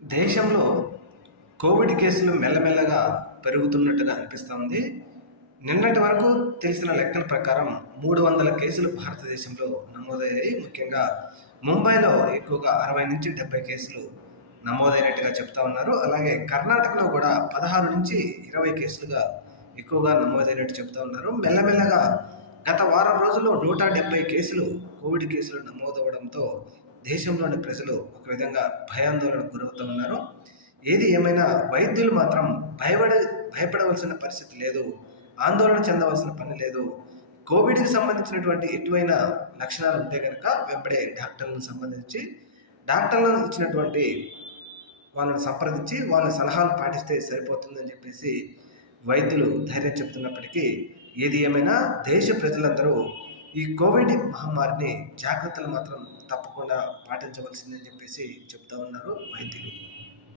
దేశంలో కోవిడ్ కేసులు మెల్లమెల్లగా పెరుగుతున్నట్టుగా అనిపిస్తోంది. నిన్నటి వరకు తెలిసిన లెక్కల ప్రకారం మూడు వందల కేసులు భారతదేశంలో నమోదయ్యాయి. ముఖ్యంగా ముంబైలో ఎక్కువగా అరవై నుంచి డెబ్బై కేసులు నమోదైనట్టుగా చెప్తా ఉన్నారు. అలాగే కర్ణాటకలో కూడా పదహారు నుంచి ఇరవై కేసులుగా ఎక్కువగా నమోదైనట్టు చెప్తా ఉన్నారు. మెల్లమెల్లగా గత వారం రోజుల్లో నూట డెబ్బై కేసులు కోవిడ్ కేసులు నమోదవడంతో దేశంలోని ప్రజలు ఒక విధంగా భయాందోళనకు గురవుతూ ఉన్నారు ఏది ఏమైనా వైద్యులు మాత్రం భయపడ భయపడవలసిన పరిస్థితి లేదు. ఆందోళన చెందవలసిన పని లేదు. కోవిడ్కి సంబంధించినటువంటి ఎటువైన లక్షణాలు ఉంటే కనుక వెంబడే డాక్టర్లను సంబంధించి డాక్టర్లను ఇచ్చినటువంటి వాళ్ళని సంప్రదించి వాళ్ళ సలహాలు పాటిస్తే సరిపోతుందని చెప్పేసి వైద్యులు ధైర్యం చెప్తున్నప్పటికీ ఏది ఏమైనా దేశ ప్రజలందరూ ఈ కోవిడ్ మహమ్మారిని జాగ్రత్తలు మాత్రం తప్పకుండా పాటించవలసిందని చెప్పేసి చెప్తా ఉన్నారు వైద్యులు.